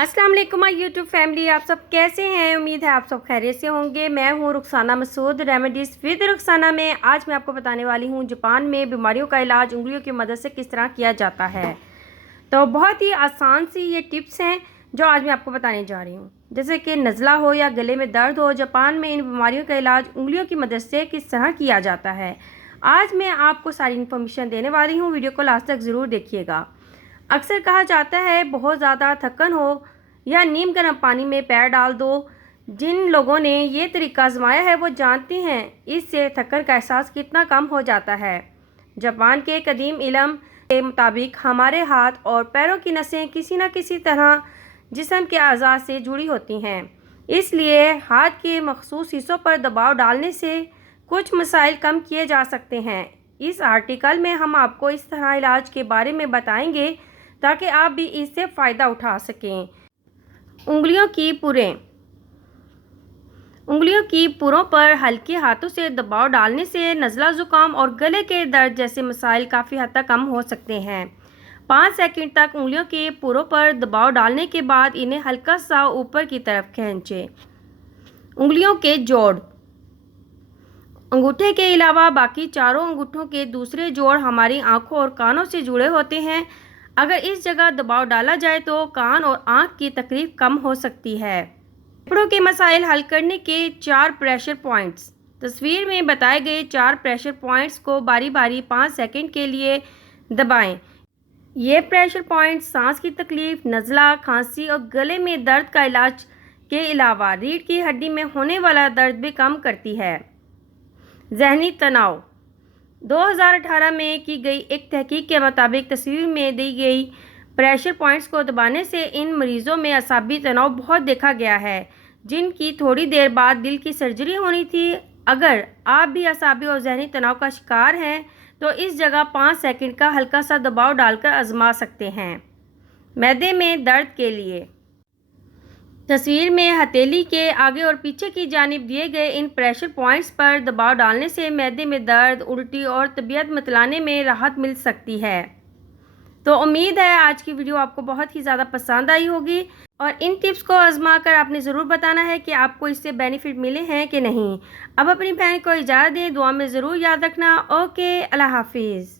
अस्सलाम वालेकुम my YouTube family, आप सब कैसे हैं। उम्मीद है आप सब खैरियत से होंगे। मैं हूं रुखसाना मसूद, रेमेडीज़ विद रुखसाना में। आज मैं आपको बताने वाली हूं जापान में बीमारियों का इलाज उंगलियों की मदद से किस तरह किया जाता है। तो बहुत ही आसान सी ये टिप्स हैं जो आज मैं आपको बताने जा रही हूँ। जैसे कि नज़ला हो या गले में दर्द हो, जापान में इन बीमारियों का इलाज उंगलियों की मदद से किस तरह किया जाता है। आज मैं आपको सारी इन्फॉर्मेशन देने वाली हूँ, वीडियो को लास्ट तक ज़रूर देखिएगा। अक्सर कहा जाता है बहुत ज़्यादा थकन हो या नीम गर्म पानी में पैर डाल दो। जिन लोगों ने ये तरीका आजमाया है वो जानते हैं इससे थकन का एहसास कितना कम हो जाता है। जापान के कदीम इल्म के मुताबिक हमारे हाथ और पैरों की नसें किसी न किसी तरह जिस्म के अज़ा से जुड़ी होती हैं, इसलिए हाथ के मखसूस हिस्सों पर दबाव डालने से कुछ मसाइल कम किए जा सकते हैं। इस आर्टिकल में हम आपको इस तरह इलाज के बारे में बताएंगे ताकि आप भी इससे फ़ायदा उठा सकें। उंगलियों की पुरों पर हल्के हाथों से दबाव डालने से नज़ला, ज़ुकाम और गले के दर्द जैसे मसाइल काफ़ी हद तक कम हो सकते हैं। 5 सेकंड तक उंगलियों के पुरों पर दबाव डालने के बाद इन्हें हल्का सा ऊपर की तरफ खींचें। उंगलियों के जोड़। अंगूठे के अलावा बाकी चारों अंगूठों के दूसरे जोड़ हमारी आंखों और कानों से जुड़े होते हैं। अगर इस जगह दबाव डाला जाए तो कान और आंख की तकलीफ कम हो सकती है। फेफड़ों के मसाइल हल करने के 4 प्रेशर पॉइंट्स। तस्वीर में बताए गए 4 प्रेशर पॉइंट्स को बारी बारी 5 सेकंड के लिए दबाएं। ये प्रेशर पॉइंट्स सांस की तकलीफ, नज़ला, खांसी और गले में दर्द का इलाज के अलावा रीढ़ की हड्डी में होने वाला दर्द भी कम करती है। ज़हनी तनाव। 2018 में की गई एक तहकीक के मुताबिक तस्वीर में दी गई प्रेशर पॉइंट्स को दबाने से इन मरीज़ों में असाबी तनाव बहुत देखा गया है, जिनकी थोड़ी देर बाद दिल की सर्जरी होनी थी। अगर आप भी असाबी और ज़हनी तनाव का शिकार हैं तो इस जगह 5 सेकंड का हल्का सा दबाव डालकर आजमा सकते हैं। मैदे में दर्द के लिए तस्वीर में हथेली के आगे और पीछे की जानिब दिए गए इन प्रेशर पॉइंट्स पर दबाव डालने से मैदे में दर्द, उल्टी और तबीयत मतलाने में राहत मिल सकती है। तो उम्मीद है आज की वीडियो आपको बहुत ही ज़्यादा पसंद आई होगी और इन टिप्स को आजमा कर आपने ज़रूर बताना है कि आपको इससे बेनिफिट मिले हैं कि नहीं। अब अपनी बहन को इजाज़त दें, दुआ में ज़रूर याद रखना। ओके, अल्लाह हाफिज़।